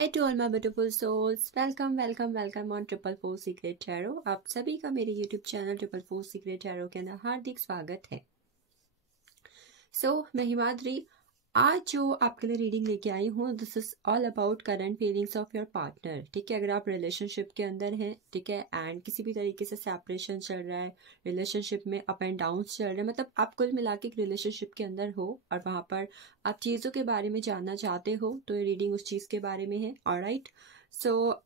Hi to all my beautiful souls. Welcome on triple four secret tarot. आप सभी का मेरे YouTube channel triple four secret tarot के अंदर हार्दिक स्वागत है। मैं हिमाद्री आज जो आपके लिए रीडिंग लेके आई हूँ, this is all about current feelings of your partner. ठीक है, अगर आप रिलेशनशिप के अंदर हैं, ठीक है, एंड किसी भी तरीके से सेपरेशन चल रहा है, रिलेशनशिप में अप एंड डाउन चल रहे हैं, मतलब आप कुल मिला के एक रिलेशनशिप के अंदर हो और वहां पर आप चीज़ों के बारे में जानना चाहते हो, तो ये रीडिंग उस चीज़ के बारे में है। ऑलराइट,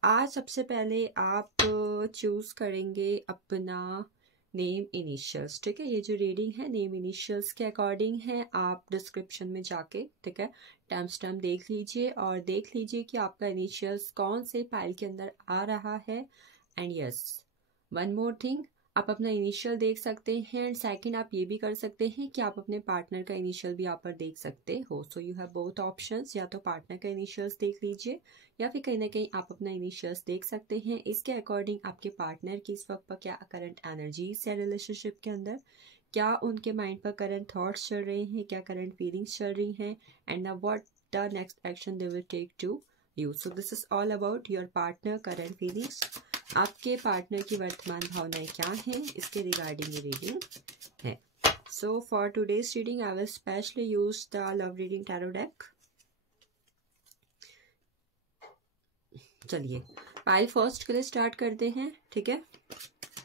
आज सबसे पहले आप चूज करेंगे अपना नेम इनिशियल्स। ठीक है, ये जो रीडिंग है नेम इनिशियल्स के अकॉर्डिंग है। आप डिस्क्रिप्शन में जाके, ठीक है, टाइम स्टैम्प देख लीजिए और देख लीजिए कि आपका इनिशियल्स कौन से फाइल के अंदर आ रहा है। And yes, one more thing, आप अपना इनिशियल देख सकते हैं एंड सेकंड आप ये भी कर सकते हैं कि आप अपने पार्टनर का इनिशियल भी यहाँ पर देख सकते हो। So you have both options, या तो पार्टनर का इनिशियल्स देख लीजिए या फिर कहीं ना कहीं आप अपना इनिशियल्स देख सकते हैं। इसके अकॉर्डिंग आपके पार्टनर की इस वक्त पर क्या करंट एनर्जीज है रिलेशनशिप के अंदर, क्या उनके माइंड पर करंट थॉट्स चल रहे हैं, क्या करंट फीलिंग्स चल रही हैं, and what the next action they will take to you. So this is all about your partner current feelings. आपके पार्टनर की वर्तमान भावनाएं क्या हैं, इसके रिगार्डिंग ये रीडिंग है। So for today's reading I will specially use the love reading tarot deck. चलिए पाइल फर्स्ट के लिए स्टार्ट करते हैं। ठीक है,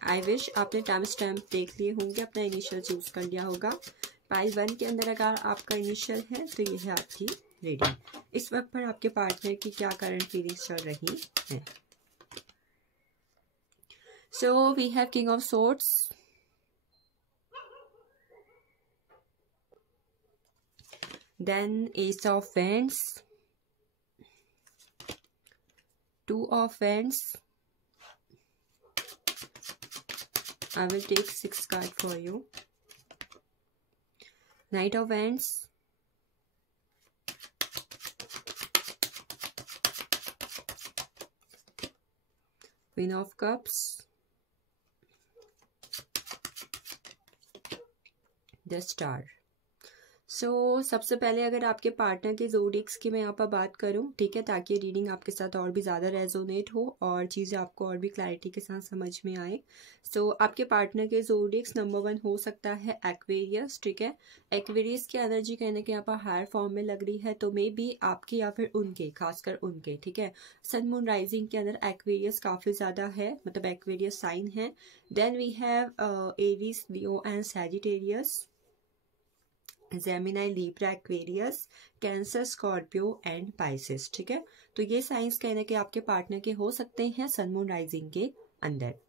आई विश आपने टाइम स्टैम्प देख लिए होंगे, अपना इनिशियल चूज कर लिया होगा। पाइल वन के अंदर अगर आपका इनिशियल है तो ये है आपकी रीडिंग। इस वक्त पर आपके पार्टनर की क्या करंट फीलिंग्स चल रही है। So we have King of Swords, then Ace of Wands, Two of Wands. I will take 6 cards for you. Knight of Wands, Queen of Cups, The Star. सबसे पहले अगर आपके पार्टनर के ज़ोडिएक्स की मैं यहाँ पर बात करूँ, ठीक है, ताकि रीडिंग आपके साथ और भी ज़्यादा रेजोनेट हो और चीज़ें आपको और भी क्लैरिटी के साथ समझ में आए। आपके पार्टनर के ज़ोडिएक्स नंबर 1 हो सकता है एक्वेरियस। ठीक है, एक्वेरियस की एनर्जी कहने के यहाँ पर हायर फॉर्म में लग रही है, तो मे बी आपके या फिर उनके, खासकर उनके, ठीक है, सन मून राइजिंग के अंदर एक्वेरियस काफ़ी ज़्यादा है, मतलब एक्वेरियस साइन है। Then we have Aries, Leo and Sagittarius, Gemini, Libra, Aquarius, Cancer, Scorpio and Pisces. ठीक है, तो ये साइंस कहने के आपके पार्टनर के हो सकते हैं सन मून राइजिंग के अंदर।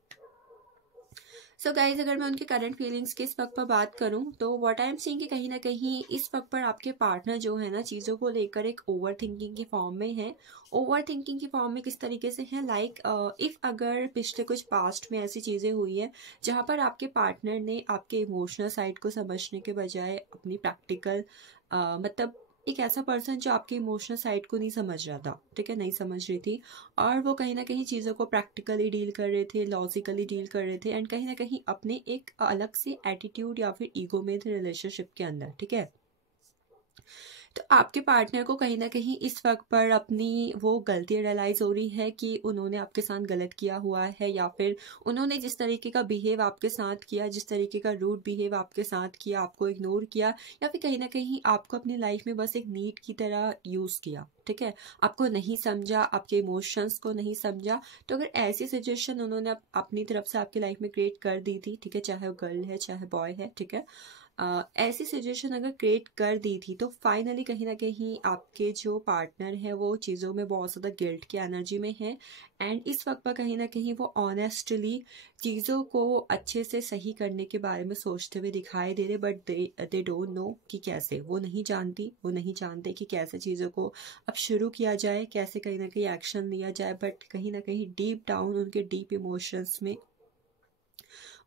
गाइज, अगर मैं उनके करंट फीलिंग्स की इस वक्त पर बात करूं तो व्हाट आई एम सीइंग कि कहीं ना कहीं इस वक्त पर आपके पार्टनर जो है ना, चीज़ों को लेकर एक ओवर थिंकिंग की फॉर्म में है। ओवर थिंकिंग की फॉर्म में किस तरीके से है, लाइक इफ अगर पिछले कुछ पास्ट में ऐसी चीज़ें हुई है जहां पर आपके पार्टनर ने आपके इमोशनल साइड को समझने के बजाय अपनी प्रैक्टिकल मतलब एक ऐसा पर्सन जो आपके इमोशनल साइड को नहीं समझ रहा था, ठीक है, नहीं समझ रही थी, और वो कहीं ना कहीं चीज़ों को प्रैक्टिकली डील कर रहे थे, लॉजिकली डील कर रहे थे, एंड कहीं ना कहीं अपने एक अलग से एटीट्यूड या फिर ईगो में थे रिलेशनशिप के अंदर। ठीक है, तो आपके पार्टनर को कहीं ना कहीं इस वक्त पर अपनी वो गलती रियलाइज हो रही है कि उन्होंने आपके साथ गलत किया हुआ है, या फिर उन्होंने जिस तरीके का बिहेव आपके साथ किया, जिस तरीके का रूड बिहेव आपके साथ किया, आपको इग्नोर किया, या फिर कहीं ना कहीं आपको अपनी लाइफ में बस एक नीड की तरह यूज किया। ठीक है, आपको नहीं समझा, आपके इमोशंस को नहीं समझा। तो अगर ऐसी सिचुएशन उन्होंने अपनी तरफ से आपकी लाइफ में क्रिएट कर दी थी, ठीक है, चाहे वो गर्ल है चाहे बॉय है, ठीक है, ऐसी सिचुएशन अगर क्रिएट कर दी थी तो फाइनली कहीं ना कहीं आपके जो पार्टनर है वो चीज़ों में बहुत ज़्यादा गिल्ट की एनर्जी में है, एंड इस वक्त पर कहीं ना कहीं वो ऑनेस्टली चीज़ों को अच्छे से सही करने के बारे में सोचते हुए दिखाई दे रहे, बट दे डोंट नो कि कैसे, वो नहीं जानते कि कैसे चीज़ों को अब शुरू किया जाए, कैसे कहीं ना कहीं एक्शन लिया जाए, बट कहीं ना कहीं डीप डाउन उनके डीप इमोशंस में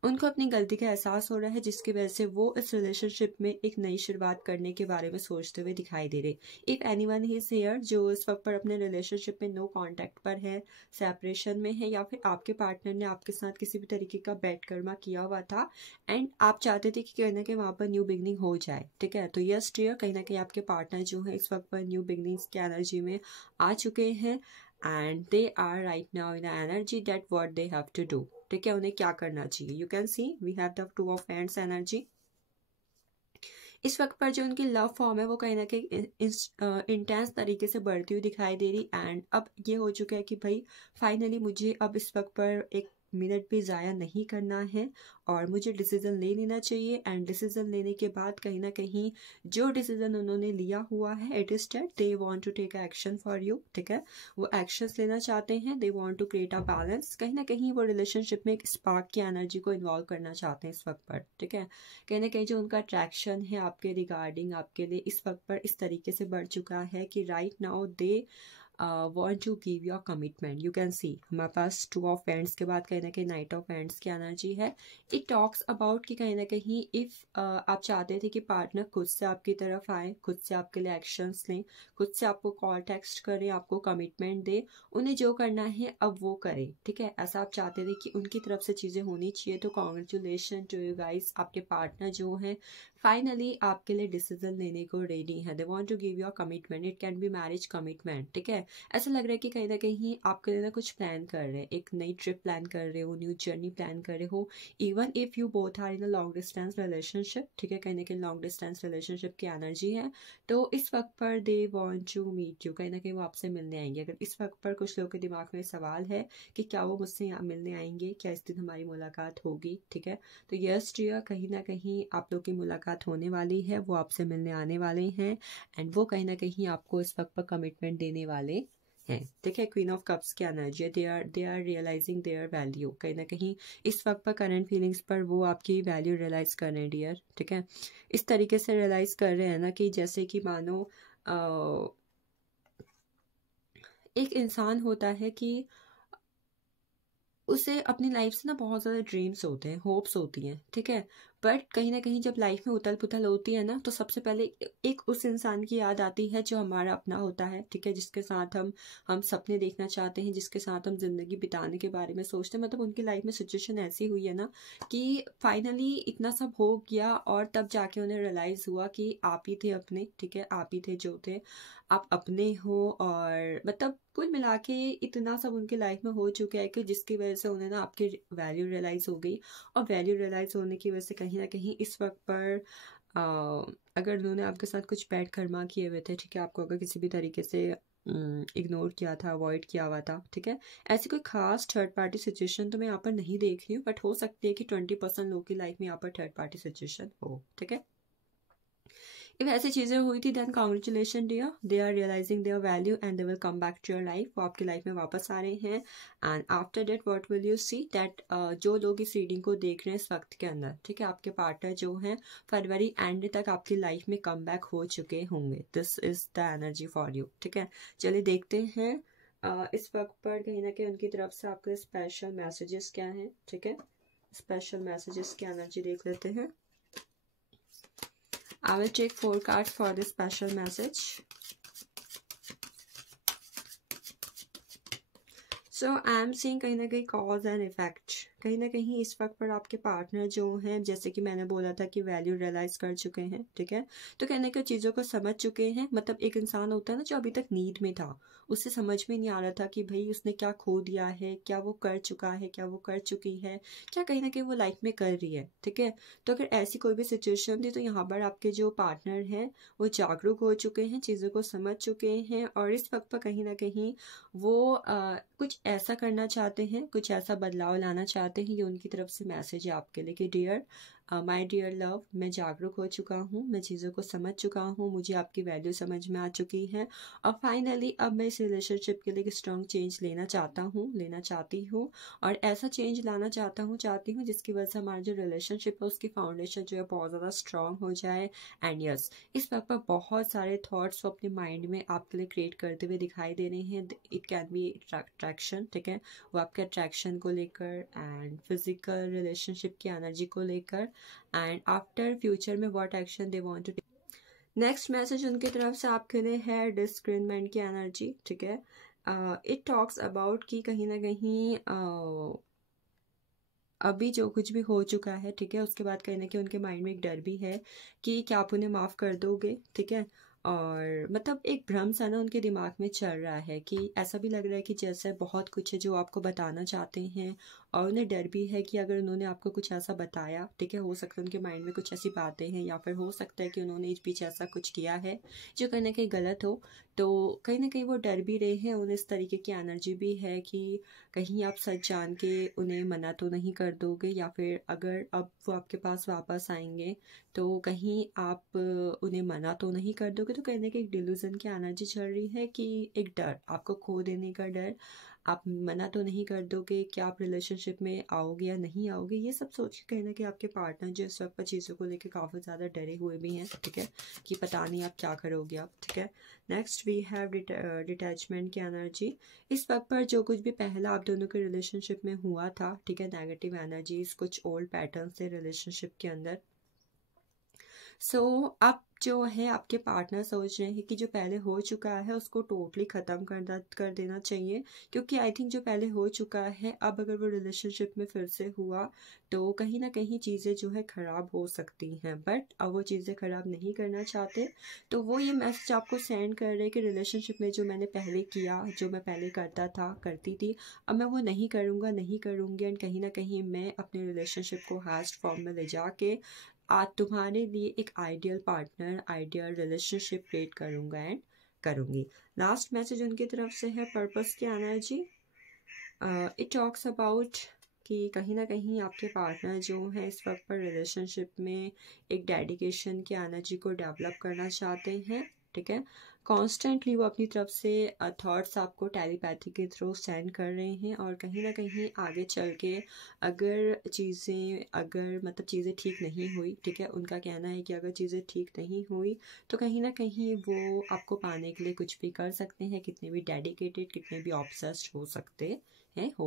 उनको अपनी गलती का एहसास हो रहा है, जिसकी वजह से वो इस रिलेशनशिप में एक नई शुरुआत करने के बारे में सोचते हुए दिखाई दे रहे। इफ एनीवन इज हियर जो इस वक्त पर अपने रिलेशनशिप में नो कांटेक्ट पर है, सेपरेशन में है, या फिर आपके पार्टनर ने आपके साथ किसी भी तरीके का बैड कर्मा किया हुआ था एंड आप चाहते थे कि कहीं ना कहीं वहाँ पर न्यू बिगनिंग हो जाए, ठीक है। तो यस डियर, कहीं ना कहीं आपके पार्टनर जो है इस वक्त पर न्यू बिगनिंग्स की एनर्जी में आ चुके हैं and they are right now in energy that what they have to do, ठीक है। उन्हें क्या करना चाहिए, you can see we have the two of hands energy. इस वक्त पर जो उनकी लव फॉर्म है वो कहीं ना कहीं इंटेंस तरीके से बढ़ती हुई दिखाई दे रही एंड अब ये हो चुका है कि भाई फाइनली मुझे अब इस वक्त पर एक मिनट भी ज़ाया नहीं करना है और मुझे डिसीजन ले लेना चाहिए एंड डिसीजन लेने के बाद कहीं ना कहीं जो डिसीजन उन्होंने लिया हुआ है it is that they want to take action for you, ठीक है। वो एक्शंस लेना चाहते हैं, they want to create a balance, कहीं ना कहीं वो रिलेशनशिप में एक स्पार्क की एनर्जी को इन्वॉल्व करना चाहते हैं इस वक्त पर, ठीक है। कहीं ना कहीं जो उनका अट्रैक्शन है आपके रिगार्डिंग आपके लिए इस वक्त पर इस तरीके से बढ़ चुका है कि right now they want to give your commitment, you can see हमारे पास टू ऑफ हैंड्स के बाद कहीं ना कहीं नाइट ऑफ हैंड्स की एनर्जी है। इट टॉक्स अबाउट कि कहीं ना कहीं इफ आप चाहते थे कि पार्टनर खुद से आपकी तरफ आए, खुद से आपके लिए एक्शंस लें, खुद से आपको कॉल टेक्स्ट करें, आपको कमिटमेंट दे, उन्हें जो करना है अब वो करें, ठीक है। ऐसा आप चाहते थे कि उनकी तरफ से चीज़ें होनी चाहिए। तो कॉन्ग्रेचुलेशन टू यू गाइस, आपके पार्टनर जो हैं फाइनली आपके लिए डिसीजन लेने को रेडी है। They want to give your commitment, it can be marriage commitment, ठीक है। ऐसा लग रहा है कि कहीं ना कहीं आपके लिए ना कुछ प्लान कर रहे हैं, एक नई ट्रिप प्लान कर रहे हो, न्यू जर्नी प्लान कर रहे हो, even if you both are in a long distance relationship, ठीक है। कहीं ना कहीं लॉन्ग डिस्टेंस रिलेशनशिप की एनर्जी है। तो इस वक्त पर they want to meet you, कहीं ना कहीं वो आपसे मिलने आएंगे। अगर इस वक्त पर कुछ लोगों के दिमाग में सवाल है कि क्या वो मुझसे यहाँ मिलने आएंगे, क्या इस दिन हमारी मुलाकात होगी, ठीक है। तो यस डियर, कहीं ना कहीं आप लोग की मुलाकात होने वाली है, वो आपसे मिलने आने वाले हैं एंड वो कहीं ना कहीं आपको इस वक्त पर कमिटमेंट देने वाले हैं, ठीक है। क्वीन ऑफ कप्स की एनर्जी है, they are realizing their value, कहीं ना कहीं इस वक्त पर करंट फीलिंग्स पर वो आपकी वैल्यू रियलाइज कर रहे हैं डियर, ठीक है। इस तरीके से रियलाइज कर रहे हैं ना कि जैसे कि मानो एक इंसान होता है कि उसे अपनी लाइफ से ना बहुत ज़्यादा ड्रीम्स होते हैं, होप्स होती हैं, ठीक है। बट कहीं ना कहीं जब लाइफ में उथल पुथल होती है ना तो सबसे पहले एक उस इंसान की याद आती है जो हमारा अपना होता है, ठीक है, जिसके साथ हम सपने देखना चाहते हैं, जिसके साथ हम जिंदगी बिताने के बारे में सोचते हैं। मतलब उनकी लाइफ में सिचुएशन ऐसी हुई है ना कि फाइनली इतना सब हो गया और तब जाके उन्हें रियलाइज हुआ कि आप ही थे अपने, ठीक है, आप ही थे जो थे, आप अपने हो। और मतलब कुल मिला के इतना सब उनकी लाइफ में हो चुका है कि जिसकी वजह से उन्हें ना आपकी वैल्यू रियलाइज हो गई और वैल्यू रियलाइज होने की वजह से कहीं ना कहीं इस वक्त पर अगर उन्होंने आपके साथ कुछ बैड कर्मा किए हुए थे, ठीक है, आपको अगर किसी भी तरीके से इग्नोर किया था, अवॉइड किया हुआ था, ठीक है, ऐसी कोई खास थर्ड पार्टी सिचुएशन तो मैं यहाँ पर नहीं देख रही हूँ, बट हो सकती है कि 20% लोगों की लाइफ में यहाँ पर थर्ड पार्टी सिचुएशन हो, ठीक है। इफ ऐसी चीज़ें हुई थी then congratulation dear, they are realizing their value and they will come back to your life, वो आपकी लाइफ में वापस आ रहे हैं। And after that what will you see that जो लोग इस रीडिंग को देख रहे हैं इस वक्त के अंदर, ठीक है, आपके पार्टनर जो हैं फरवरी एंड तक आपकी लाइफ में कम बैक हो चुके होंगे। This is the energy for you, ठीक है। चलिए देखते हैं इस वक्त पर कहीं ना कहीं उनकी तरफ से आपके स्पेशल मैसेजेस क्या हैं, ठीक है। स्पेशल मैसेजेस की एनर्जी देख लेते हैं। I will take 4 cards for this special message. So I am seeing कहीं ना कहीं cause and effect, कहीं ना कहीं इस वक्त पर आपके पार्टनर जो हैं जैसे कि मैंने बोला था कि वैल्यू रियलाइज कर चुके हैं, ठीक है। तो कहने की चीज़ों को समझ चुके हैं। मतलब एक इंसान होता है ना जो अभी तक नीड में था, उसे समझ में नहीं आ रहा था कि भाई उसने क्या खो दिया है, क्या वो कर चुका है, क्या वो कर चुकी है, क्या कहीं ना कहीं वो लाइफ में कर रही है, ठीक है। तो अगर ऐसी कोई भी सिचुएशन थी तो यहाँ पर आपके जो पार्टनर हैं वो जागरूक हो चुके हैं, चीज़ों को समझ चुके हैं और इस वक्त पर कहीं ना कहीं वो कुछ ऐसा करना चाहते हैं, कुछ ऐसा बदलाव लाना चाहते हैं। ये उनकी तरफ से मैसेज है आपके लिए कि डियर माय डियर लव, मैं जागरूक हो चुका हूँ, मैं चीज़ों को समझ चुका हूँ, मुझे आपकी वैल्यू समझ में आ चुकी है और फाइनली अब मैं इस रिलेशनशिप के लिए एक स्ट्रॉन्ग चेंज लेना चाहती हूँ और ऐसा चेंज लाना चाहती हूँ जिसकी वजह से हमारा जो रिलेशनशिप है उसकी फाउंडेशन जो है बहुत ज़्यादा स्ट्रॉन्ग हो जाए। एंड यस, इस वक्त पर बहुत सारे थॉट्स वो अपने माइंड में आपके लिए क्रिएट करते हुए दिखाई दे रहे हैं। इट कैन बी अट्रैक्शन, ठीक है, वो आपके अट्रैक्शन को लेकर एंड फिजिकल रिलेशनशिप की एनर्जी को लेकर एंड आफ्टर फ्यूचर में what action they want to take. Next message उनकी तरफ से आपके लिए है डिस्क्रिमिनेंट की एनर्जी, ठीक है। इट टॉक्स अबाउट कि कहीं ना कहीं अभी जो कुछ भी हो चुका है, ठीक है, उसके बाद कहीं ना कहीं उनके माइंड में एक डर भी है कि क्या आप उन्हें माफ़ कर दोगे, ठीक है। और मतलब एक भ्रम सा ना उनके दिमाग में चल रहा है कि ऐसा भी लग रहा है कि जैसे बहुत कुछ है जो आपको बताना चाहते हैं और उन्हें डर भी है कि अगर उन्होंने आपको कुछ ऐसा बताया, ठीक है, हो सकता है उनके माइंड में कुछ ऐसी बातें हैं या फिर हो सकता है कि उन्होंने इस बीच ऐसा कुछ किया है जो कहीं ना कहीं गलत हो। तो कहीं ना कहीं वो डर भी रहे हैं, उन्हें इस तरीके की एनर्जी भी है कि कहीं आप सच जान के उन्हें मना तो नहीं कर दोगे या फिर अगर अब वो आपके पास वापस आएंगे तो कहीं आप उन्हें मना तो नहीं कर दोगे। तो कहने की एक डिल्यूजन की एनर्जी चल रही है कि एक डर, आपको खो देने का डर, आप मना तो नहीं कर दोगे कि आप रिलेशनशिप में आओगे या नहीं आओगे। ये सब सोच के कहना कि आपके पार्टनर जो इस वक्त पर चीज़ों को लेकर काफ़ी ज़्यादा डरे हुए भी हैं, ठीक है, कि पता नहीं आप क्या करोगे आप, ठीक है। नेक्स्ट वी हैव डिटैचमेंट की एनर्जी। इस वक्त पर जो कुछ भी पहला आप दोनों के रिलेशनशिप में हुआ था, ठीक है, नेगेटिव एनर्जीज, कुछ ओल्ड पैटर्न थे रिलेशनशिप के अंदर। अब जो है आपके पार्टनर सोच रहे हैं कि जो पहले हो चुका है उसको टोटली ख़त्म कर देना चाहिए, क्योंकि आई थिंक जो पहले हो चुका है अब अगर वो रिलेशनशिप में फिर से हुआ तो कहीं ना कहीं चीज़ें जो है ख़राब हो सकती हैं। बट अब वो चीज़ें ख़राब नहीं करना चाहते, तो वो ये मैसेज आपको सेंड कर रहे हैं कि रिलेशनशिप में जो मैंने पहले किया, जो मैं पहले करती थी, अब मैं वो नहीं करूँगी एंड कहीं ना कहीं मैं अपने रिलेशनशिप को हास्ट फॉर्म में ले जाके आज तुम्हारे लिए एक ideal partner, ideal relationship create करूँगा एंड करूँगी। लास्ट मैसेज उनकी तरफ से है पर्पस की एनर्जी। इट टॉक्स अबाउट कि कहीं ना कहीं आपके पार्टनर जो है इस वक्त पर रिलेशनशिप में एक डेडिकेशन की एनर्जी को डेवलप करना चाहते हैं, ठीक है। कॉन्स्टेंटली वो अपनी तरफ से थॉट्स आपको टेलीपैथी के थ्रू सेंड कर रहे हैं और कहीं ना कहीं आगे चल के अगर चीज़ें ठीक नहीं हुई, ठीक है, उनका कहना है कि अगर चीज़ें ठीक नहीं हुई तो कहीं ना कहीं वो आपको पाने के लिए कुछ भी कर सकते हैं, कितने भी डेडिकेटेड, कितने भी ऑब्सेस्ड हो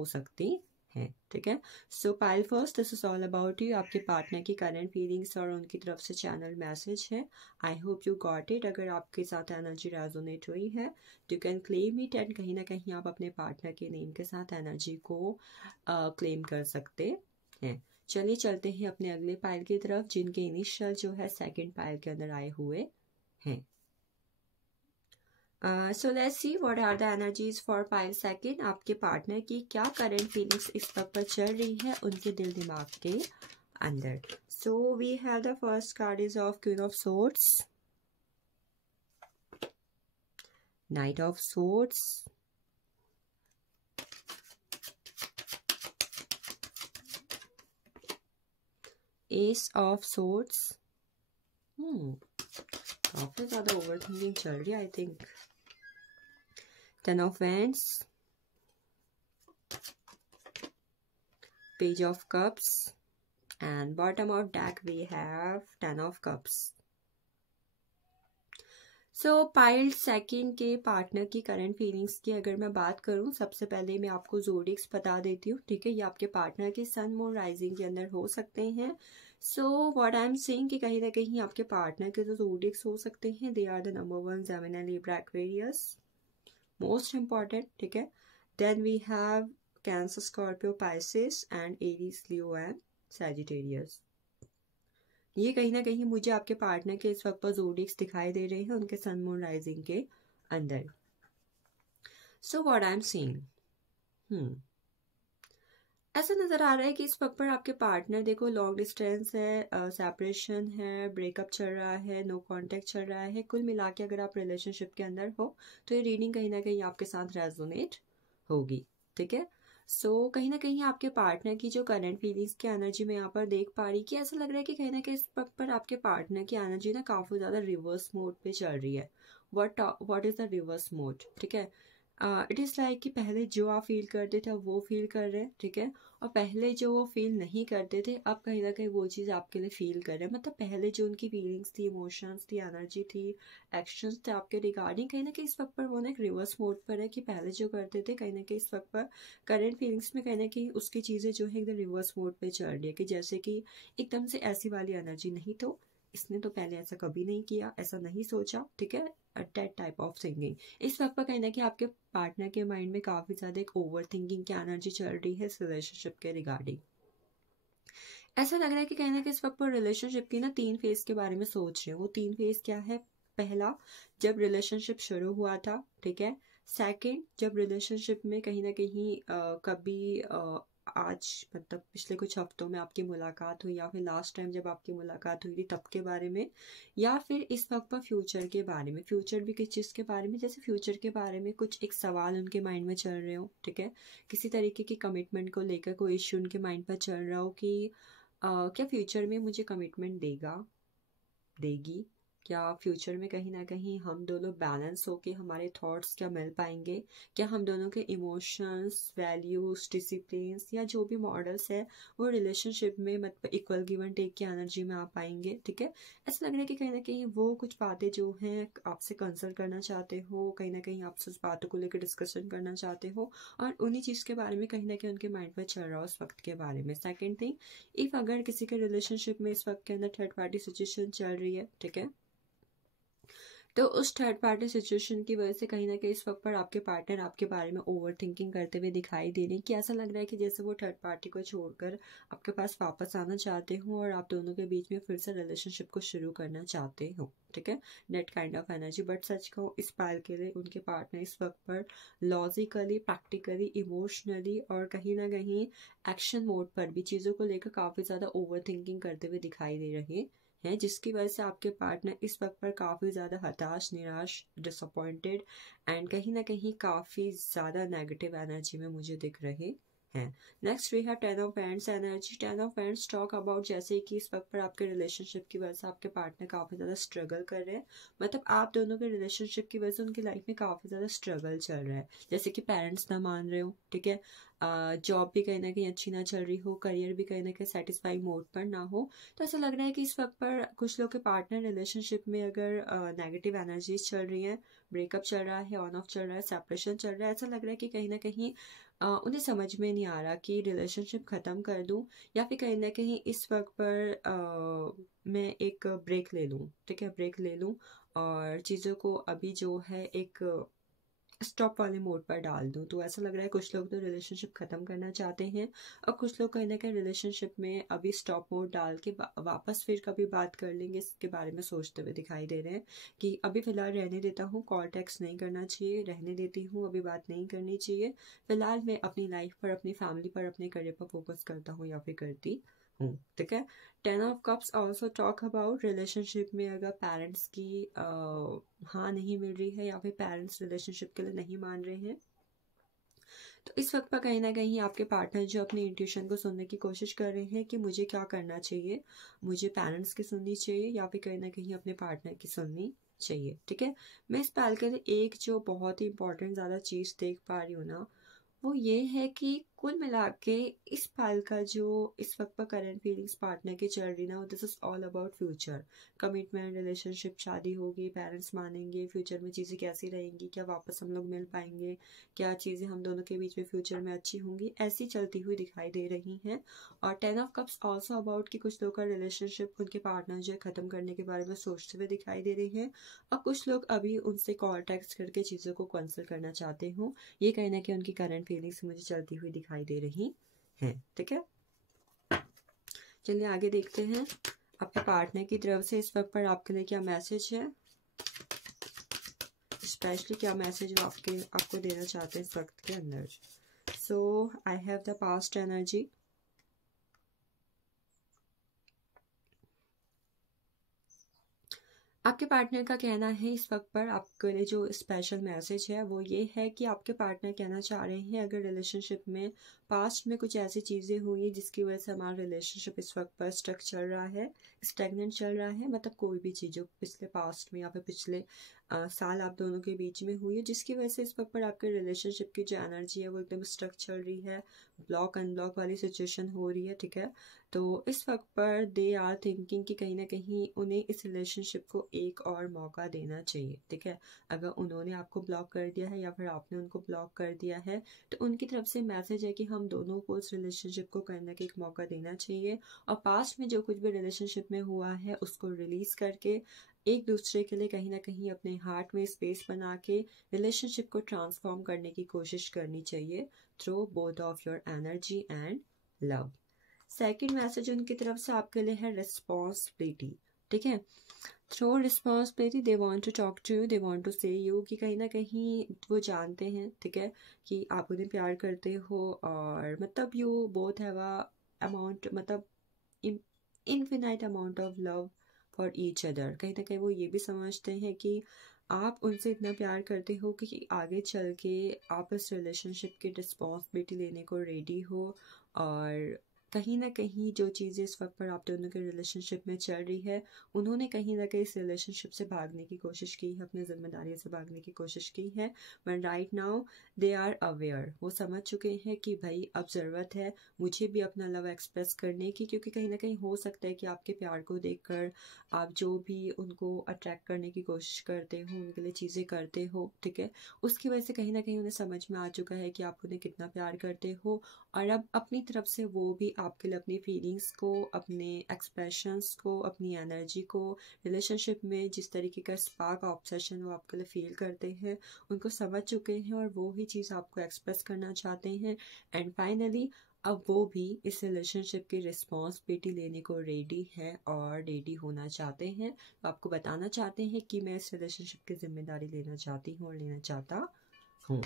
सकती हैं, ठीक है। सो pile first, this is all about you, आपके पार्टनर की करंट फीलिंग्स और उनकी तरफ से चैनल मैसेज है। I hope you got it. अगर आपके साथ एनर्जी रेजोनेट हुई है तो you can claim it and कहीं ना कहीं आप अपने पार्टनर के नेम के साथ एनर्जी को क्लेम कर सकते हैं। चलिए चलते हैं अपने अगले पाइल की तरफ जिनके इनिशियल जो है सेकंड पाइल के अंदर आए हुए हैं। So let's see what are the energies for pile second. आपके पार्टनर की क्या करंट फीलिंग्स इस वक्त पर चल रही है उनके दिल दिमाग के अंदर। So we have the first card is of queen of swords, knight of swords, ace of swords. काफी ज्यादा ओवरथिंकिंग चल रही है I think. Ten of wands, page of cups and bottom of deck we have ten of cups. So pile second के partner की current feelings की अगर मैं बात करूं, सबसे पहले मैं आपको ज़ोडिएक्स बता देती हूँ, ठीक है। ये आपके पार्टनर के सन मून राइजिंग के अंदर हो सकते हैं। So what I am saying कि कहीं ना कहीं आपके पार्टनर के जो ज़ोडिएक्स हो सकते हैं they are the number 1 Gemini, Libra, Aquarius, most important, ठीक है। Then we have Cancer, Scorpio, Pisces and Aries, Leo and Sagittarius. ये कहीं ना कहीं मुझे आपके पार्टनर के इस वक्त पर ज़ोडिएक्स दिखाई दे रहे हैं उनके सन मून राइजिंग के अंदर। So what I am seeing, ऐसा नजर आ रहा है कि इस वक्त पर आपके पार्टनर, देखो, लॉन्ग डिस्टेंस है, सेपरेशन है, ब्रेकअप चल रहा है, नो कांटेक्ट चल रहा है। कुल मिला के अगर आप रिलेशनशिप के अंदर हो तो ये रीडिंग कहीं ना कहीं आपके साथ रेजोनेट होगी, ठीक है। कहीं ना कहीं आपके पार्टनर की जो करंट फीलिंग्स की एनर्जी में यहाँ पर देख पा रही कि ऐसा लग रहा है कि कहीं ना कहीं इस वक्त पर आपके पार्टनर की एनर्जी ना काफ़ी ज़्यादा रिवर्स मोड पे चल रही है। What is the reverse mode, ठीक है। इट इज़ लाइक कि पहले जो आप फील करते थे अब वो फील कर रहे हैं, ठीक है। और पहले जो वो फील नहीं करते थे अब कहीं ना कहीं वो चीज़ आपके लिए फील कर रहे हैं। मतलब पहले जो उनकी फीलिंग्स थी, इमोशंस थी, एनर्जी थी, एक्शंस थे आपके रिगार्डिंग, कहीं ना कहीं इस वक्त पर वो ना एक रिवर्स मोड पर है कि पहले जो करते थे कहीं ना कहीं इस वक्त पर करंट फीलिंग्स में कहीं ना कहीं उसकी चीज़ें जो है एकदम रिवर्स मोड पे चल रही है। कि जैसे कि एकदम से ऐसी वाली एनर्जी नहीं, तो इसने तो पहले ऐसा कभी नहीं किया, ऐसा नहीं सोचा, ठीक है। दैट टाइप ऑफ थिंकिंग इस वक्त पर कहीं ना कहीं आपके पार्टनर के माइंड में काफ़ी ज़्यादा एक ओवर थिंकिंग की एनर्जी चल रही है इस रिलेशनशिप के रिगार्डिंग। ऐसा लग रहा है कि कहीं ना कहीं इस वक्त पर रिलेशनशिप की ना 3 फेज के बारे में सोच रहे हो। वो 3 फेज क्या है? पहला, जब रिलेशनशिप शुरू हुआ था, ठीक है। सेकंड, जब रिलेशनशिप में कहीं ना कहीं कभी आज मतलब पिछले कुछ हफ्तों में आपकी मुलाकात हुई, या फिर लास्ट टाइम जब आपकी मुलाकात हुई थी तब के बारे में, या फिर इस वक्त पर फ्यूचर के बारे में। फ्यूचर भी किस चीज़ के बारे में? जैसे फ्यूचर के बारे में कुछ एक सवाल उनके माइंड में चल रहे हो, ठीक है। किसी तरीके की कमिटमेंट को लेकर कोई इश्यू उनके माइंड पर चल रहा हो कि क्या फ्यूचर में मुझे कमिटमेंट देगी? क्या फ्यूचर में कहीं ना कहीं हम दोनों बैलेंस होके हमारे थॉट्स क्या मिल पाएंगे? क्या हम दोनों के इमोशंस, वैल्यूज, डिसिप्लिन्स या जो भी मॉडल्स है वो रिलेशनशिप में मतलब इक्वल गिव एंड टेक की एनर्जी में आ पाएंगे, ठीक है। ऐसा लग रहा है कि कहीं ना कहीं वो कुछ बातें जो हैं आपसे कंसल्ट करना चाहते हो, कहीं ना कहीं आपसे उस बातों को लेकर डिस्कशन करना चाहते हो, और उन्हीं चीज़ के बारे में कहीं ना कहीं उनके माइंड पर चल रहा हो उस वक्त के बारे में। सेकेंड थिंग, इफ अगर किसी के रिलेशनशिप में इस वक्त के अंदर थर्ड पार्टी सिचुएशन चल रही है, ठीक है, तो उस थर्ड पार्टी सिचुएशन की वजह से कहीं ना कहीं इस वक्त पर आपके पार्टनर आपके बारे में ओवर थिंकिंग करते हुए दिखाई दे रहे हैं। कि ऐसा लग रहा है कि जैसे वो थर्ड पार्टी को छोड़कर आपके पास वापस आना चाहते हो और आप दोनों के बीच में फिर से रिलेशनशिप को शुरू करना चाहते हो, ठीक है। That kind of energy. But सच कहूँ, इस पाल के लिए उनके पार्टनर इस वक्त पर लॉजिकली, प्रैक्टिकली, इमोशनली और कहीं ना कहीं एक्शन मोड पर भी चीज़ों को लेकर काफ़ी ज़्यादा ओवर थिंकिंग करते हुए दिखाई दे रहे हैं, जिसकी वजह से आपके पार्टनर इस वक्त पर काफ़ी ज़्यादा हताश, निराश, डिसअपॉइंटेड एंड कहीं ना कहीं काफ़ी ज़्यादा नेगेटिव एनर्जी में मुझे दिख रहे हैं। Next we have 10 of hands energy. 10 of hands talk about जैसे कि इस वक्त पर आपके रिलेशनशिप की वजह से आपके पार्टनर काफ़ी ज़्यादा स्ट्रगल कर रहे हैं। मतलब आप दोनों के रिलेशनशिप की वजह से उनकी लाइफ में काफ़ी ज़्यादा स्ट्रगल चल रहा है। जैसे कि पेरेंट्स ना मान रहे हो, ठीक है, जॉब भी कहीं ना कहीं अच्छी ना चल रही हो, करियर भी कहीं ना कहीं सेटिस्फाइंग मोड पर ना हो। तो ऐसा लग रहा है कि इस वक्त पर कुछ लोग के पार्टनर रिलेशनशिप में अगर नेगेटिव एनर्जीज चल रही हैं, ब्रेकअप चल रहा है, ऑन ऑफ चल रहा है, सेपरेशन चल रहा है, ऐसा लग रहा है कि कहीं ना कहीं उन्हें समझ में नहीं आ रहा कि रिलेशनशिप ख़त्म कर दूं या फिर कहीं ना कहीं इस वक्त पर मैं एक ब्रेक ले लूं, ठीक है, ब्रेक ले लूं और चीज़ों को अभी जो है एक स्टॉप वाले मोड पर डाल दूं। तो ऐसा लग रहा है कुछ लोग तो रिलेशनशिप ख़त्म करना चाहते हैं और कुछ लोग कहीं ना कहीं रिलेशनशिप में अभी स्टॉप मोड डाल के वापस फिर कभी बात कर लेंगे इसके बारे में सोचते हुए दिखाई दे रहे हैं कि अभी फ़िलहाल रहने देता हूँ, कॉल टेक्स्ट नहीं करना चाहिए, रहने देती हूँ, अभी बात नहीं करनी चाहिए, फ़िलहाल मैं अपनी लाइफ पर, अपनी फैमिली पर, अपने करियर पर फोकस करता हूँ या फिर करती हूँ, ठीक है। 10 of cups also talk about relationship में अगर पेरेंट्स की हाँ नहीं मिल रही है या फिर पेरेंट्स रिलेशनशिप के लिए नहीं मान रहे हैं, तो इस वक्त पर कहीं ना कहीं आपके पार्टनर जो अपनी इंट्यूशन को सुनने की कोशिश कर रहे हैं कि मुझे क्या करना चाहिए, मुझे पेरेंट्स की सुननी चाहिए या फिर कहीं ना कहीं अपने पार्टनर की सुननी चाहिए, ठीक है। मैं इस पल के लिए एक जो बहुत ही इंपॉर्टेंट ज़्यादा चीज़ देख पा रही हूँ ना, वो ये है कि कुल मिला के इस पल का जो इस वक्त पर करंट फीलिंग्स पार्टनर की चल रही ना, this is all about future, commitment, relationship, शादी होगी, पेरेंट्स मानेंगे, फ्यूचर में चीज़ें कैसी रहेंगी, क्या वापस हम लोग मिल पाएंगे, क्या चीज़ें हम दोनों के बीच में फ्यूचर में अच्छी होंगी, ऐसी चलती हुई दिखाई दे रही हैं। और 10 ऑफ कप्स ऑल्सो अबाउट कि कुछ लोग का रिलेशनशिप उनके पार्टनर जो है ख़त्म करने के बारे में सोचते हुए दिखाई दे रही हैं और कुछ लोग अभी उनसे कॉल टेक्स्ट करके चीज़ों को कैंसिल करना चाहते हो। ये कहीं ना कहीं उनकी करंट फीलिंग्स मुझे चलती हुई दिखाई दे रही हैं, ठीक है। चलिए आगे देखते हैं आपके पार्टनर की तरफ से इस वक्त पर आपके लिए क्या मैसेज है, स्पेशली क्या मैसेज वो आपको देना चाहते हैं इस वक्त के अंदर। So I have the past energy, आपके पार्टनर का कहना है इस वक्त पर आपके लिए जो स्पेशल मैसेज है वो ये है कि आपके पार्टनर कहना चाह रहे हैं, अगर रिलेशनशिप में पास्ट में कुछ ऐसी चीज़ें हुई जिसकी वजह से हमारा रिलेशनशिप इस वक्त पर स्टक चल रहा है, स्टेगनेंट चल रहा है, मतलब कोई भी चीज़ जो पिछले पास्ट में या फिर पिछले साल आप दोनों के बीच में हुई है जिसकी वजह से इस वक्त पर आपके रिलेशनशिप की जो एनर्जी है वो एकदम स्टक चल रही है, ब्लॉक अनब्लॉक वाली सिचुएशन हो रही है, ठीक है। तो इस वक्त पर दे आर थिंकिंग कि कहीं ना कहीं उन्हें इस रिलेशनशिप को एक और मौका देना चाहिए, ठीक है। अगर उन्होंने आपको ब्लॉक कर दिया है या फिर आपने उनको ब्लॉक कर दिया है तो उनकी तरफ से मैसेज है कि हम दोनों को इस रिलेशनशिप को कहीं ना कहीं एक मौका देना चाहिए और पास्ट में जो कुछ भी रिलेशनशिप में हुआ है उसको रिलीज करके एक दूसरे के लिए कहीं ना कहीं अपने हार्ट में स्पेस बना के रिलेशनशिप को ट्रांसफॉर्म करने की कोशिश करनी चाहिए through both of your energy and love. Second message उनकी तरफ से आपके लिए है रिस्पॉन्सिबिलिटी, ठीक है। Through responsibility they want to talk to you, they want to say you कि कहीं ना कहीं वो जानते हैं, ठीक है, कि आप उन्हें प्यार करते हो और मतलब you both have a amount, मतलब infinite amount of love for each other. कहीं ना कहीं वो ये भी समझते हैं कि आप उनसे इतना प्यार करते हो कि आगे चल के आप इस रिलेशनशिप की रिस्पॉन्सिबिलिटी लेने को रेडी हो और कहीं ना कहीं जो चीज़ें इस वक्त पर आप दोनों के रिलेशनशिप में चल रही है उन्होंने कहीं ना कहीं इस रिलेशनशिप से भागने की कोशिश की है, अपनी जिम्मेदारी से भागने की कोशिश की है, but right now they are aware, वो समझ चुके हैं कि भाई अब ज़रूरत है मुझे भी अपना लव एक्सप्रेस करने की, क्योंकि कहीं ना कहीं हो सकता है कि आपके प्यार को देखकर आप जो भी उनको अट्रैक्ट करने की कोशिश करते हो, उनके लिए चीज़ें करते हो, ठीक है, उसकी वजह से कहीं ना कहीं उन्हें समझ में आ चुका है कि आप उन्हें कितना प्यार करते हो और अब अपनी तरफ से वो भी आपके लिए अपनी फीलिंग्स को, अपने एक्सप्रेशंस को, अपनी एनर्जी को, रिलेशनशिप में जिस तरीके का स्पार्क ऑब्सेशन वो आपके लिए फील करते हैं उनको समझ चुके हैं और वो ही चीज़ आपको एक्सप्रेस करना चाहते हैं। एंड फाइनली अब वो भी इस रिलेशनशिप की रिस्पॉन्सिबिलिटी लेने को रेडी है और रेडी होना चाहते हैं, तो आपको बताना चाहते हैं कि मैं इस रिलेशनशिप की जिम्मेदारी लेना चाहती हूँ और लेना चाहता हूँ।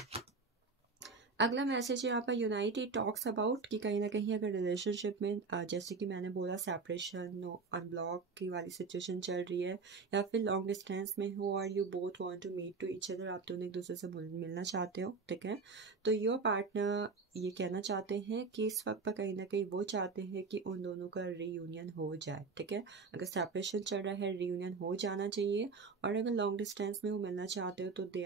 अगला मैसेज है यहाँ पर यूनाइटेड टॉक्स अबाउट कि कहीं ना कहीं अगर रिलेशनशिप में जैसे कि मैंने बोला सेपरेशन अनब्लॉक की वाली सिचुएशन चल रही है या फिर लॉन्ग डिस्टेंस में हो और you both want to meet to each other, आप दोनों एक दूसरे से मिलना चाहते हो, ठीक है, तो योर पार्टनर ये कहना चाहते हैं कि इस वक्त पर कहीं ना कहीं वो चाहते हैं कि उन दोनों का रीयूनियन हो जाए, ठीक है। अगर सेपरेशन चल रहा है रीयूनियन हो जाना चाहिए और अगर लॉन्ग डिस्टेंस में वो मिलना चाहते हो तो they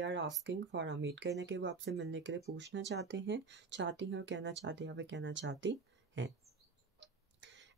are asking for a meet, कहीं ना कहीं वो आपसे मिलने के लिए पूछना चाहते हैं, चाहती हैं और कहना चाहते हैं, वे कहना चाहती हैं।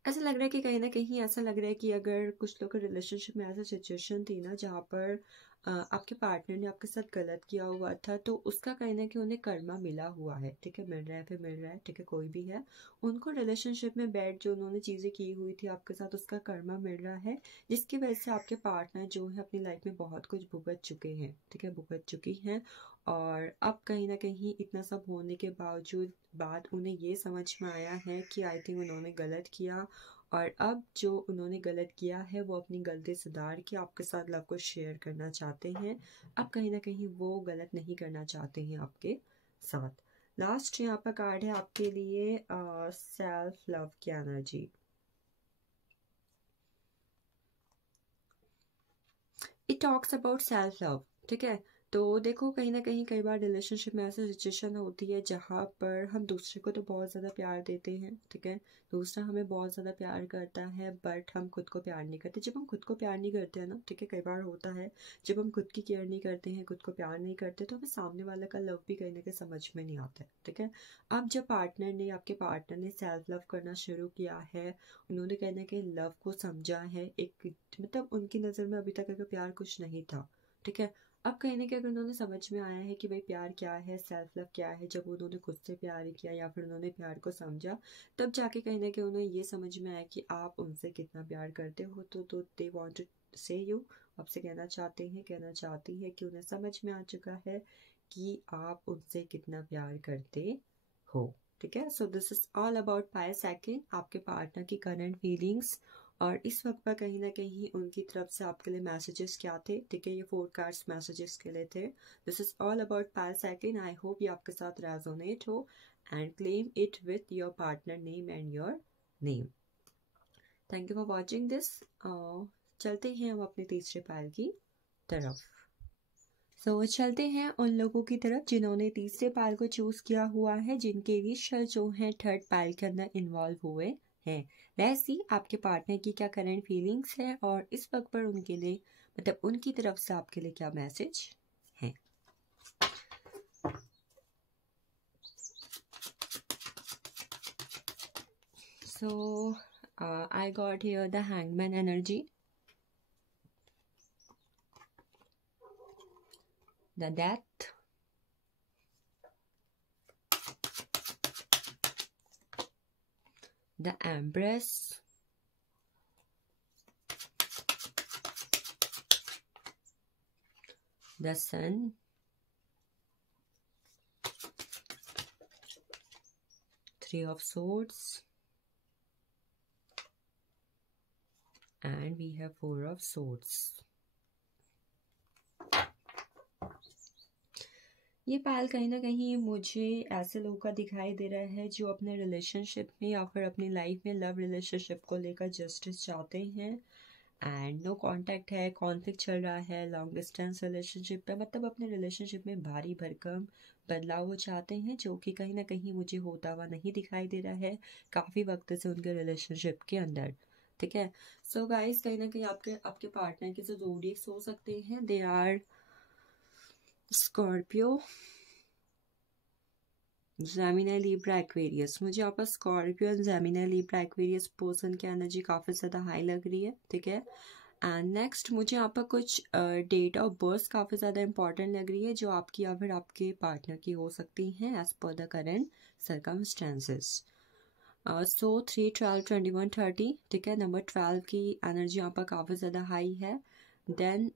ऐसा लग रहा है कि कहीं ना कहीं ऐसा लग रहा है कि अगर कुछ लोग के रिलेशनशिप में ऐसा सिचुएशन थी ना जहाँ पर आपके पार्टनर ने आपके साथ गलत किया हुआ था तो उसका कहीं ना कहीं उन्हें कर्मा मिला हुआ है, ठीक है, मिल रहा है, फिर मिल रहा है, ठीक है, कोई भी है, उनको रिलेशनशिप में बैठ जो उन्होंने चीज़ें की हुई थी आपके साथ उसका कर्मा मिल रहा है, जिसकी वजह से आपके पार्टनर जो है अपनी लाइफ में बहुत कुछ भुगत चुके हैं, ठीक है, भुगत चुकी हैं और अब कहीं ना कहीं इतना सब होने के बाद उन्हें ये समझ में आया है कि आई थिंक उन्होंने गलत किया और अब जो उन्होंने गलत किया है वो अपनी गलती सुधार के आपके साथ लव को शेयर करना चाहते हैं, अब कहीं ना कहीं वो गलत नहीं करना चाहते हैं आपके साथ। लास्ट यहाँ पर कार्ड है आपके लिए सेल्फ लव की energy. It talks about self love, ठीक है, तो देखो कहीं ना कहीं कई बार रिलेशनशिप में ऐसी सिचुएशन होती है जहाँ पर हम दूसरे को तो बहुत ज़्यादा प्यार देते हैं, ठीक है, दूसरा हमें बहुत ज़्यादा प्यार करता है बट हम खुद को प्यार नहीं करते। जब हम खुद को प्यार नहीं करते हैं ना, ठीक है, कई बार होता है जब हम खुद की केयर नहीं करते हैं, खुद को प्यार नहीं करते तो हमें सामने वाले का लव भी कहीं ना कहीं समझ में नहीं आता है, ठीक है। अब जब आपके पार्टनर ने सेल्फ लव करना शुरू किया है, उन्होंने कहीं ना कहीं लव को समझा है, एक मतलब उनकी नज़र में अभी तक अगर प्यार कुछ नहीं था, ठीक है, अब कहीं ना कहीं उन्होंने समझ में आया है कि भाई प्यार क्या है, सेल्फ लव क्या है, जब उन्होंने खुद से प्यार किया या फिर उन्होंने प्यार को समझा तब जाके कहीं ना कहीं उन्हें ये समझ में आया कि आप उनसे कितना प्यार करते हो, तो दे वांट टू से यू, आपसे कहना चाहते हैं, कहना चाहती है कि उन्हें समझ में आ चुका है कि आप उनसे कितना प्यार करते हो, ठीक है। सो this is all about pi second, आपके पार्टनर की करंट फीलिंग्स और इस वक्त पर कहीं ना कहीं उनकी तरफ से आपके लिए मैसेजेस क्या थे, ठीक है, ये 4 कार्ड्स मैसेजेस के लिए थे। This is all about pi second, I hope ये आपके साथ रेजोनेट हो and claim it with your partner name and your name. Thank you for watching this, चलते हैं हम अपने तीसरे पाइल की तरफ। चलते हैं उन लोगों की तरफ जिन्होंने तीसरे पाइल को चूज किया हुआ है, जिनके विषय जो है थर्ड पाइल के अंदर इन्वॉल्व हुए हैं। लेट्स सी आपके पार्टनर की क्या करंट फीलिंग्स है और इस वक्त पर उनके लिए मतलब उनकी तरफ से आपके लिए क्या मैसेज है। So I got here the hangman energy, the death, the empress, the sun, three of swords, and we have four of swords. ये पायल कहीं ना कहीं मुझे ऐसे लोगों का दिखाई दे रहा है जो अपने रिलेशनशिप में या फिर अपनी लाइफ में लव रिलेशनशिप को लेकर जस्टिस चाहते हैं एंड नो कांटेक्ट है, कॉन्फ्लिक्ट चल रहा है, लॉन्ग डिस्टेंस रिलेशनशिप है, मतलब अपने रिलेशनशिप में भारी भरकम बदलाव वो चाहते हैं जो कि कहीं ना कहीं मुझे होता हुआ नहीं दिखाई दे रहा है काफ़ी वक्त से उनके रिलेशनशिप के अंदर। ठीक है, सो गाइस कहीं ना कहीं आपके पार्टनर के जो ज़ोडिएक्स हो सकते हैं, they are Scorpio, Gemini, Libra, Aquarius. मुझे यहाँ पर Scorpio, Gemini, Libra, Aquarius person की एनर्जी काफ़ी ज़्यादा हाई लग रही है। ठीक है, एंड नेक्स्ट मुझे यहाँ पर कुछ डेट ऑफ बर्थ काफ़ी ज़्यादा इंपॉर्टेंट लग रही है जो आपकी या फिर आपके पार्टनर की हो सकती हैं एज पर द करेंट सर्कमस्टेंसेस। सो 3, 12, 21, 30। ठीक है, नंबर 12 की एनर्जी यहाँ पर काफ़ी ज़्यादा हाई है। देन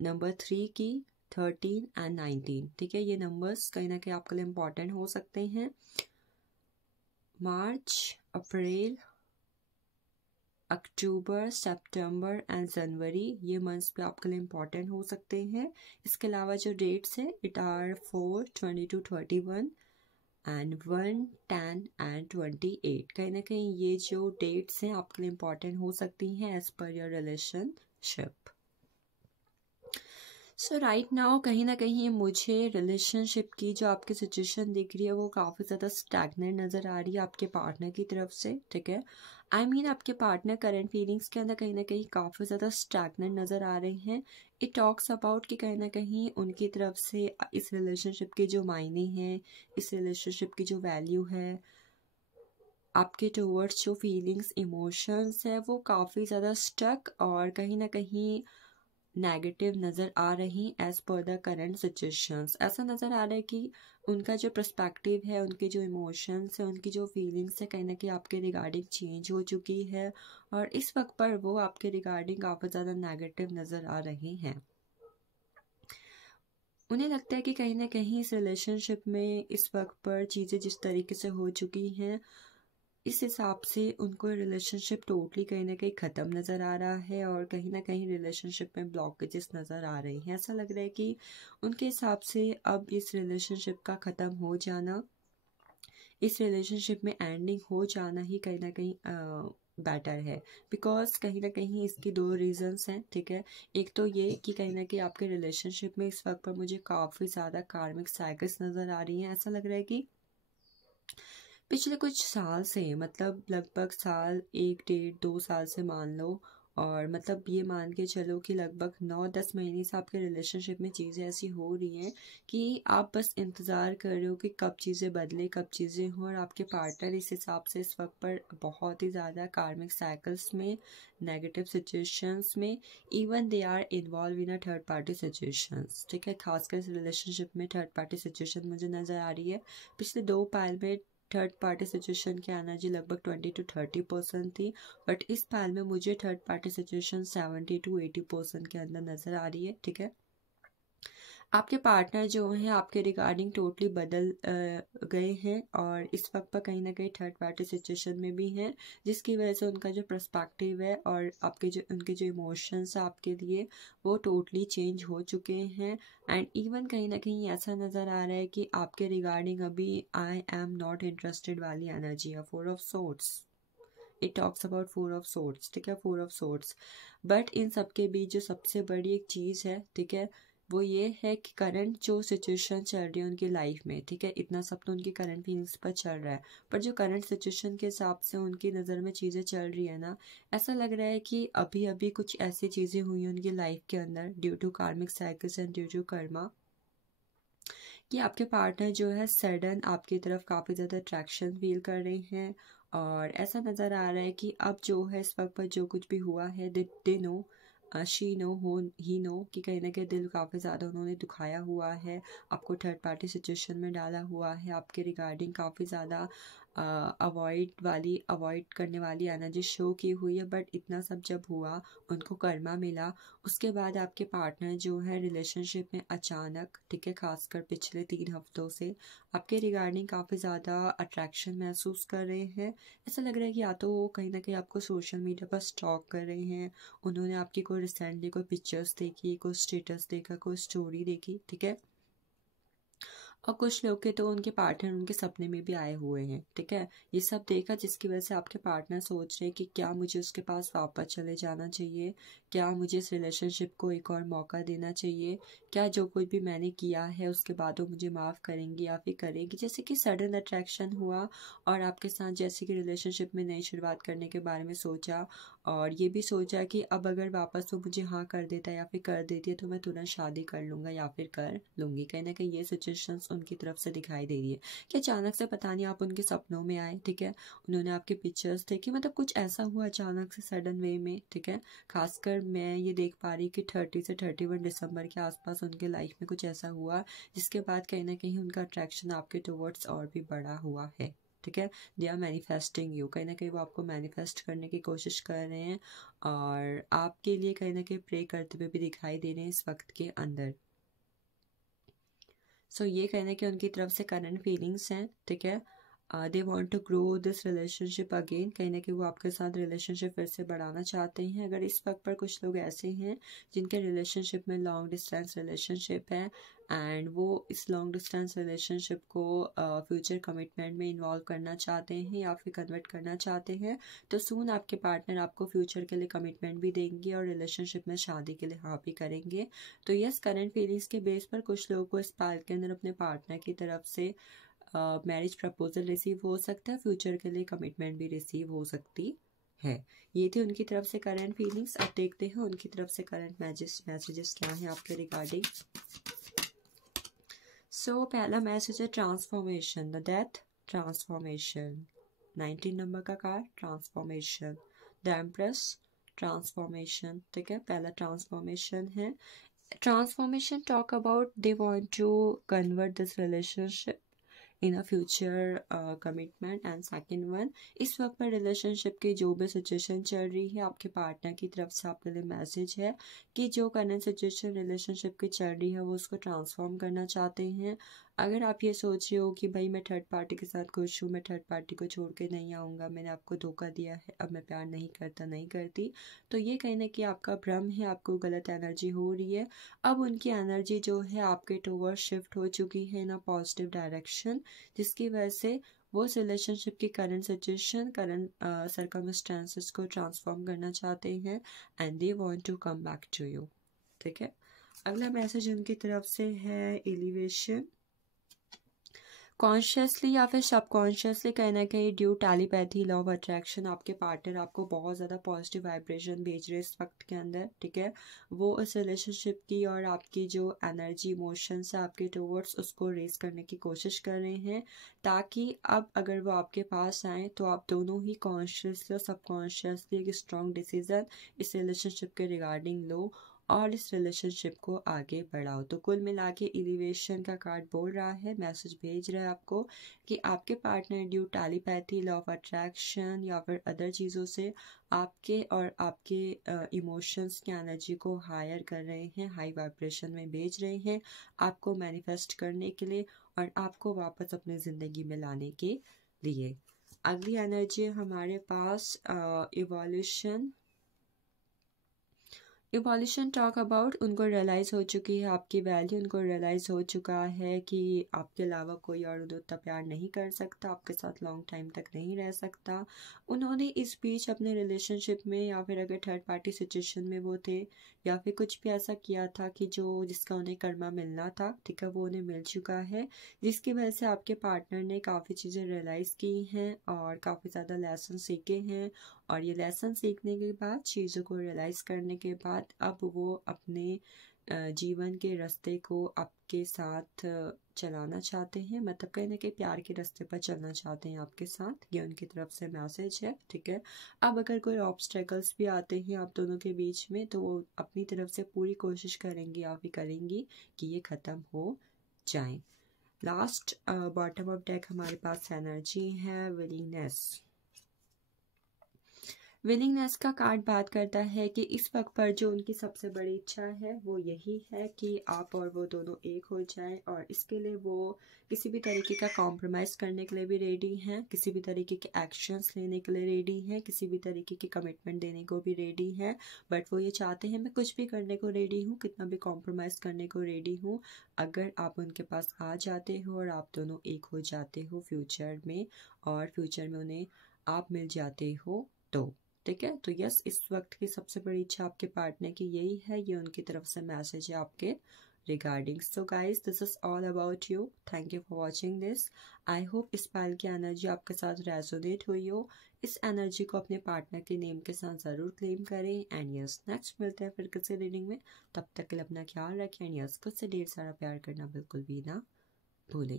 नंबर 3 की 13 एंड 19। ठीक है, ये नंबर्स कहीं ना कहीं आपके लिए इम्पॉर्टेंट हो सकते हैं। मार्च, अप्रैल, अक्टूबर, सितंबर एंड जनवरी, ये मंथ्स पे आपके लिए इम्पॉर्टेंट हो सकते हैं। इसके अलावा जो डेट्स हैं इट आर 4, 22, 31 एंड 1, 10 एंड 28। कहीं ना कहीं ये जो डेट्स हैं आपके लिए इम्पॉर्टेंट हो सकती हैं as per your relationship. So right now कहीं ना कहीं मुझे रिलेशनशिप की जो आपकी सिचुएशन दिख रही है वो काफ़ी ज़्यादा स्टैग्नेंट नज़र आ रही है आपके पार्टनर की तरफ से। ठीक है, आई मीन आपके पार्टनर करंट फीलिंग्स के अंदर कहीं ना कहीं काफ़ी ज़्यादा स्टैग्नेंट नज़र आ रहे हैं। इट टॉक्स अबाउट कि कहीं ना कहीं उनकी तरफ से इस रिलेशनशिप के जो मायने हैं, इस रिलेशनशिप की जो वैल्यू है, आपके टूवर्ड्स जो फीलिंग्स इमोशंस है वो काफ़ी ज़्यादा स्टक और कहीं ना कहीं नेगेटिव नज़र आ रही as per the current situations. ऐसा नज़र आ रहा है कि उनका जो पर्सपेक्टिव है, उनके जो इमोशंस है, उनकी जो फीलिंग्स है कहीं ना कहीं आपके रिगार्डिंग चेंज हो चुकी है और इस वक्त पर वो आपके रिगार्डिंग काफ़ी ज़्यादा नेगेटिव नज़र आ रहे हैं। उन्हें लगता है कि कहीं ना कहीं इस रिलेशनशिप में इस वक्त पर चीज़ें जिस तरीके से हो चुकी हैं इस हिसाब से उनको रिलेशनशिप टोटली कहीं ना कहीं ख़त्म नज़र आ रहा है और कहीं ना कहीं रिलेशनशिप में ब्लॉकेजेस नज़र आ रहे हैं। ऐसा लग रहा है कि उनके हिसाब से अब इस रिलेशनशिप का ख़त्म हो जाना, इस रिलेशनशिप में एंडिंग हो जाना ही कहीं ना कहीं बेटर है। बिकॉज कहीं ना कहीं इसकी दो रीजंस हैं। ठीक है, एक तो ये कि कहीं ना कहीं आपके रिलेशनशिप में इस वक्त पर मुझे काफ़ी ज़्यादा कार्मिक साइकिल्स नज़र आ रही हैं। ऐसा लग रहा है कि पिछले कुछ साल से, मतलब लगभग साल, 1, 1.5, 2 साल से मान लो, और मतलब ये मान के चलो कि लगभग 9-10 महीने से आपके रिलेशनशिप में चीज़ें ऐसी हो रही हैं कि आप बस इंतज़ार कर रहे हो कि कब चीज़ें बदले, कब चीज़ें हों, और आपके पार्टनर इस हिसाब से इस वक्त पर बहुत ही ज़्यादा कार्मिक साइकिल्स में, नेगेटिव सिचुएशंस में, even they are involve in a third party situations. ठीक है, खासकर इस रिलेशनशिप में थर्ड पार्टी सिचुएशन मुझे नज़र आ रही है। पिछले 2 पाइल में थर्ड पार्टी सिचुएशन की एनर्जी लगभग 20 to 30% थी, बट इस पाइल में मुझे थर्ड पार्टी सिचुएशन 70 to 80% के अंदर नज़र आ रही है। ठीक है, आपके पार्टनर जो हैं आपके रिगार्डिंग टोटली बदल गए हैं और इस वक्त पर कहीं ना कहीं थर्ड पार्टी सिचुएशन में भी हैं, जिसकी वजह से उनका जो पर्सपेक्टिव है और उनके जो इमोशंस है आपके लिए वो टोटली चेंज हो चुके हैं। एंड इवन कहीं ना कहीं ऐसा नज़र आ रहा है कि आपके रिगार्डिंग अभी आई एम नॉट इंटरेस्टेड वाली एनर्जी है, 4 of swords। It talks about 4 of swords, ठीक है, 4 ऑफ सोर्ड्स। बट इन सब के बीच जो सबसे बड़ी एक चीज़ है, ठीक है, वो ये है कि करंट जो सिचुएशन चल रही है उनकी लाइफ में, ठीक है, इतना सब तो उनकी करंट फीलिंग्स पर चल रहा है, पर जो करंट सिचुएशन के हिसाब से उनकी नज़र में चीज़ें चल रही है ना, ऐसा लग रहा है कि अभी अभी कुछ ऐसी चीज़ें हुई हैं उनकी लाइफ के अंदर due to karmic cycles and due to karma, कि आपके पार्टनर जो है सडन आपकी तरफ काफ़ी ज़्यादा अट्रैक्शन फील कर रहे हैं। और ऐसा नज़र आ रहा है कि अब जो है इस वक्त पर जो कुछ भी हुआ है, दे नो, शी नो, हो ही नो, कि कहीं ना कहीं दिल काफ़ी ज़्यादा उन्होंने दुखाया हुआ है, आपको थर्ड पार्टी सिचुएशन में डाला हुआ है, आपके रिगार्डिंग काफ़ी ज़्यादा अवॉइड करने वाली एनर्जी शो की हुई है। बट इतना सब जब हुआ, उनको कर्मा मिला, उसके बाद आपके पार्टनर जो है रिलेशनशिप में अचानक, ठीक है, खासकर पिछले 3 हफ्तों से आपके रिगार्डिंग काफ़ी ज़्यादा अट्रैक्शन महसूस कर रहे हैं। ऐसा लग रहा है कि या तो वो कहीं ना कहीं आपको सोशल मीडिया पर स्टॉक कर रहे हैं, उन्होंने आपकी कोई रिसेंटली कोई पिक्चर्स देखी, कोई स्टेटस देखा, कोई स्टोरी देखी, ठीक है, और कुछ लोग के तो उनके पार्टनर उनके सपने में भी आए हुए हैं, ठीक है, ये सब देखा, जिसकी वजह से आपके पार्टनर सोच रहे हैं कि क्या मुझे उसके पास वापस चले जाना चाहिए, क्या मुझे इस रिलेशनशिप को एक और मौका देना चाहिए, क्या जो कुछ भी मैंने किया है उसके बाद वो मुझे माफ़ करेंगी या फिर करेंगी। जैसे कि सडन अट्रैक्शन हुआ और आपके साथ जैसे कि रिलेशनशिप में नई शुरुआत करने के बारे में सोचा, और ये भी सोचा कि अब अगर वापस वो मुझे हाँ कर देता है या फिर कर देती है तो मैं तुरंत शादी कर लूँगा या फिर कर लूँगी। कहीं ना कहीं ये सिचुएशंस उनकी तरफ से दिखाई दे रही है कि अचानक से पता नहीं आप उनके सपनों में आए, ठीक है, उन्होंने आपके पिक्चर्स देखी, मतलब कुछ ऐसा हुआ अचानक से सडन वे में, ठीक है। खासकर मैं ये देख पा रही कि 30 से 31 दिसंबर के आसपास उनके लाइफ में कुछ ऐसा हुआ जिसके बाद कहीं ना कहीं उनका अट्रैक्शन आपके टुवर्ड्स और भी बढ़ा हुआ है, ठीक है। दे आर मैनिफेस्टिंग यू, कहीं ना कहीं वो आपको मैनिफेस्ट करने की कोशिश कर रहे हैं और आपके लिए कहीं ना कहीं प्रे करते हुए भी दिखाई दे रहे हैं इस वक्त के अंदर। सो ये कहना कि उनकी तरफ से करंट फीलिंग्स हैं, ठीक है, they want to grow this relationship again, कहीं ना कहीं वो आपके साथ रिलेशनशिप फिर से बढ़ाना चाहते हैं। अगर इस वक्त पर कुछ लोग ऐसे हैं जिनके रिलेशनशिप में लॉन्ग डिस्टेंस रिलेशनशिप है एंड वो इस लॉन्ग डिस्टेंस रिलेशनशिप को फ्यूचर कमिटमेंट में इन्वॉल्व करना चाहते हैं या फिर कन्वर्ट करना चाहते हैं, तो सून आपके पार्टनर आपको फ्यूचर के लिए कमिटमेंट भी देंगे और रिलेशनशिप में शादी के लिए हाँ भी करेंगे। तो यस, करंट फीलिंग्स के बेस पर कुछ लोगों को इस पाल के अंदर अपने पार्टनर की तरफ से मैरिज प्रपोजल रिसीव हो सकता है, फ्यूचर के लिए कमिटमेंट भी रिसीव हो सकती है। ये थी उनकी तरफ से करंट फीलिंग्स। अब देखते हैं उनकी तरफ से करंट मैसेजेस क्या हैं आपके रिगार्डिंग। सो पहला मैसेज है transformation, the death, transformation, 19 number का card, transformation, the empress, transformation, ठीक है, पहला ट्रांसफॉर्मेशन है। Transformation talk about they want to convert this relationship in a future commitment. And second one, इस वक्त पर रिलेशनशिप की जो भी सिचुएशन चल रही है आपके पार्टनर की तरफ से आपके लिए मैसेज है कि जो करंट सिचुएशन रिलेशनशिप की चल रही है वो उसको ट्रांसफॉर्म करना चाहते हैं। अगर आप ये सोच रहे हो कि भाई मैं थर्ड पार्टी के साथ खुश हूँ, मैं थर्ड पार्टी को छोड़ के नहीं आऊँगा, मैंने आपको धोखा दिया है, अब मैं प्यार नहीं करता, नहीं करती, तो ये कहीं ना कहीं आपका भ्रम है, आपको गलत एनर्जी हो रही है। अब उनकी एनर्जी जो है आपके टुवर्ड्स शिफ्ट हो चुकी है इन अ पॉजिटिव डायरेक्शन, जिसकी वजह से वो उस रिलेशनशिप की करंट सिचुएशन, करंट सर्कमस्टेंसेस को ट्रांसफॉर्म करना चाहते हैं and they want to come back to you, ठीक है। अगला मैसेज उनकी तरफ से है एलिवेशन। कॉन्शियसली या फिर सबकॉन्शियसली कहीं ना कहीं due telepathy, law of attraction, आपके पार्टनर आपको बहुत ज़्यादा पॉजिटिव वाइब्रेशन भेज रहे हैं इस वक्त के अंदर, ठीक है। वो इस रिलेशनशिप की और आपकी जो एनर्जी इमोशंस है आपके टुवर्ड्स उसको रेस करने की कोशिश कर रहे हैं, ताकि अब अगर वो आपके पास आए तो आप दोनों ही कॉन्शियसली और सबकॉन्शियसली एक स्ट्रॉन्ग डिसीजन इस रिलेशनशिप के रिगार्डिंग लो और इस रिलेशनशिप को आगे बढ़ाओ। तो कुल मिला के एलिवेशन का कार्ड बोल रहा है, मैसेज भेज रहा है आपको कि आपके partner due telepathy, law of attraction या फिर अदर चीज़ों से आपके और आपके इमोशंस की एनर्जी को हायर कर रहे हैं, हाई वाइब्रेशन में भेज रहे हैं आपको मैनिफेस्ट करने के लिए और आपको वापस अपनी ज़िंदगी में लाने के लिए। अगली एनर्जी हमारे पास इवोल्यूशन। इवोल्यूशन टॉक अबाउट उनको रियलाइज़ हो चुकी है आपकी वैल्यू, उनको रियलाइज़ हो चुका है कि आपके अलावा कोई और उन्हें उतना प्यार नहीं कर सकता, आपके साथ लॉन्ग टाइम तक नहीं रह सकता। उन्होंने इस बीच अपने रिलेशनशिप में या फिर अगर थर्ड पार्टी सिचुएशन में वो थे या फिर कुछ भी ऐसा किया था कि जो जिसका उन्हें कर्मा मिलना था, ठीक है, वो उन्हें मिल चुका है, जिसकी वजह से आपके पार्टनर ने काफ़ी चीज़ें रियलाइज़ की हैं और काफ़ी ज़्यादा लेसन सीखे हैं। और ये लेसन सीखने के बाद, चीज़ों को रियलाइज़ करने के बाद, अब वो अपने जीवन के रास्ते को आपके साथ चलाना चाहते हैं, मतलब कहीं ना कहीं प्यार के रास्ते पर चलना चाहते हैं आपके साथ। ये उनकी तरफ से मैसेज है, ठीक है। अब अगर कोई ऑब्स्टेकल्स भी आते हैं आप दोनों के बीच में, तो वो अपनी तरफ से पूरी कोशिश करेंगी या फिर करेंगी कि ये ख़त्म हो जाए। लास्ट बॉटम ऑफ डेक हमारे पास एनर्जी है विलिंगनेस। विलिंगनेस का कार्ड बात करता है कि इस वक्त पर जो उनकी सबसे बड़ी इच्छा है वो यही है कि आप और वो दोनों एक हो जाएं, और इसके लिए वो किसी भी तरीके का कॉम्प्रोमाइज़ करने के लिए भी रेडी हैं, किसी भी तरीके के एक्शंस लेने के लिए रेडी हैं, किसी भी तरीके की कमिटमेंट देने को भी रेडी हैं। बट वो ये चाहते हैं मैं कुछ भी करने को रेडी हूँ, कितना भी कॉम्प्रोमाइज़ करने को रेडी हूँ, अगर आप उनके पास आ जाते हो और आप दोनों एक हो जाते हो फ्यूचर में, और फ्यूचर में उन्हें आप मिल जाते हो तो, ठीक है। तो यस, इस वक्त की सबसे बड़ी इच्छा आपके पार्टनर की यही है, ये उनकी तरफ से मैसेज है आपके regarding. So guys, this is all about you. Thank you for watching this. I hope इस पाइल की एनर्जी आपके साथ रेजोनेट हुई हो। इस एनर्जी को अपने पार्टनर के नेम के साथ ज़रूर क्लेम करें। एंड यस, नेक्स्ट मिलते हैं फिर किसी रीडिंग में। तब तक के लिए अपना ख्याल रखें। एंड यस, खुद से ढेर सारा प्यार करना बिल्कुल भी ना भूलें।